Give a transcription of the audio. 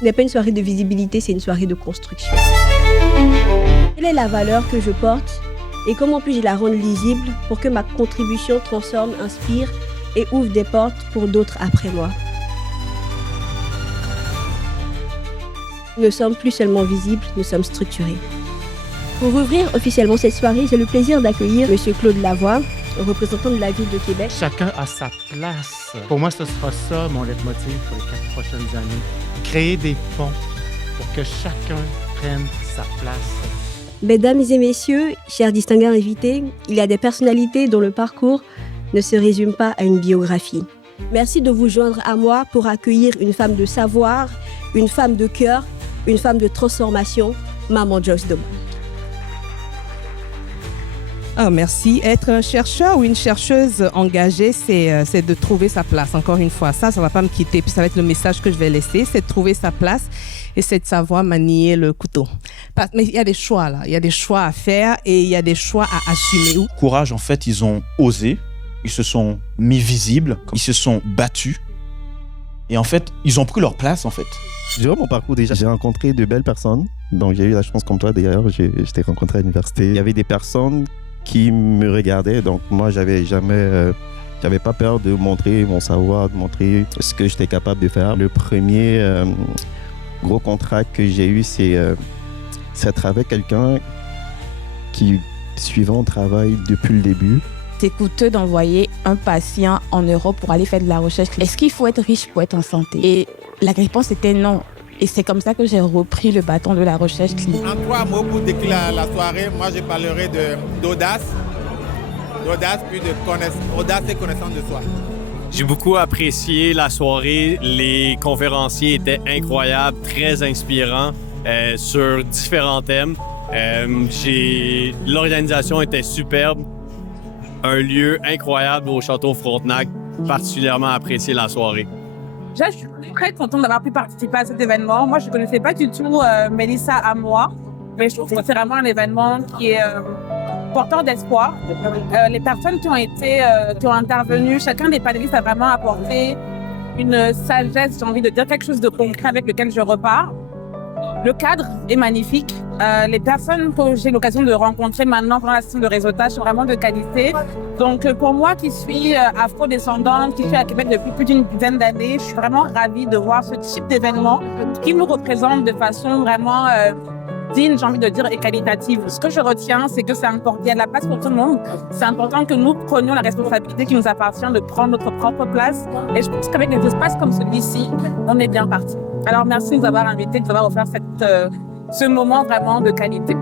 Ce n'est pas une soirée de visibilité, c'est une soirée de construction. Quelle est la valeur que je porte et comment puis-je la rendre lisible pour que ma contribution transforme, inspire et ouvre des portes pour d'autres après moi? Nous ne sommes plus seulement visibles, nous sommes structurés. Pour ouvrir officiellement cette soirée, j'ai le plaisir d'accueillir M. Claude Lavoie, représentant de la ville de Québec. Chacun a sa place. Pour moi, ce sera ça mon leitmotiv pour les 4 prochaines années. Créer des ponts pour que chacun prenne sa place. Mesdames et messieurs, chers distingués invités, il y a des personnalités dont le parcours ne se résume pas à une biographie. Merci de vous joindre à moi pour accueillir une femme de savoir, une femme de cœur, une femme de transformation, Maman Joyce Doman. Ah, merci. Être un chercheur ou une chercheuse engagée, c'est de trouver sa place. Encore une fois, ça ne va pas me quitter. Puis ça va être le message que je vais laisser, c'est de trouver sa place et c'est de savoir manier le couteau. Mais il y a des choix là, il y a des choix à faire et il y a des choix à assumer. Courage, en fait, ils ont osé, ils se sont mis visibles, ils se sont battus et en fait, ils ont pris leur place en fait. Durant mon parcours, déjà, j'ai rencontré de belles personnes. Donc, j'ai eu la chance comme toi, d'ailleurs, je t'ai rencontré à l'université. Il y avait des personnes qui me regardaient. Donc, moi, j'avais pas peur de montrer mon savoir, de montrer ce que j'étais capable de faire. Le premier gros contrat que j'ai eu, c'est à travers quelqu'un qui suivait mon travail depuis le début. C'est coûteux d'envoyer un patient en Europe pour aller faire de la recherche. Est-ce qu'il faut être riche pour être en santé? Et la réponse était non. Et c'est comme ça que j'ai repris le bâton de la recherche clinique. En 3 mots pour décrire la soirée, moi je parlerai d'audace. D'audace, puis audace et connaissance de soi. J'ai beaucoup apprécié la soirée. Les conférenciers étaient incroyables, très inspirants sur différents thèmes. L'organisation était superbe. Un lieu incroyable au Château Frontenac. Particulièrement apprécié la soirée. Je suis très contente d'avoir pu participer à cet événement. Moi, je ne connaissais pas du tout Mélissa à moi, mais je trouve que c'est vraiment un événement qui est porteur d'espoir. Les personnes qui ont intervenu, chacun des panélistes a vraiment apporté une sagesse, j'ai envie de dire quelque chose de concret avec lequel je repars. Le cadre est magnifique. Les personnes que j'ai l'occasion de rencontrer maintenant pendant la session de réseautage sont vraiment de qualité. Donc pour moi qui suis afro-descendante, qui suis à Québec depuis plus d'une dizaine d'années, je suis vraiment ravie de voir ce type d'événement qui nous représente de façon vraiment digne, j'ai envie de dire, et qualitative. Ce que je retiens, c'est que c'est important, il y a de la place pour tout le monde. C'est important que nous prenions la responsabilité qui nous appartient de prendre notre propre place. Et je pense qu'avec des espaces comme celui-ci, on est bien parti. Alors merci de nous avoir invités, de nous avoir offert ce moment vraiment de qualité.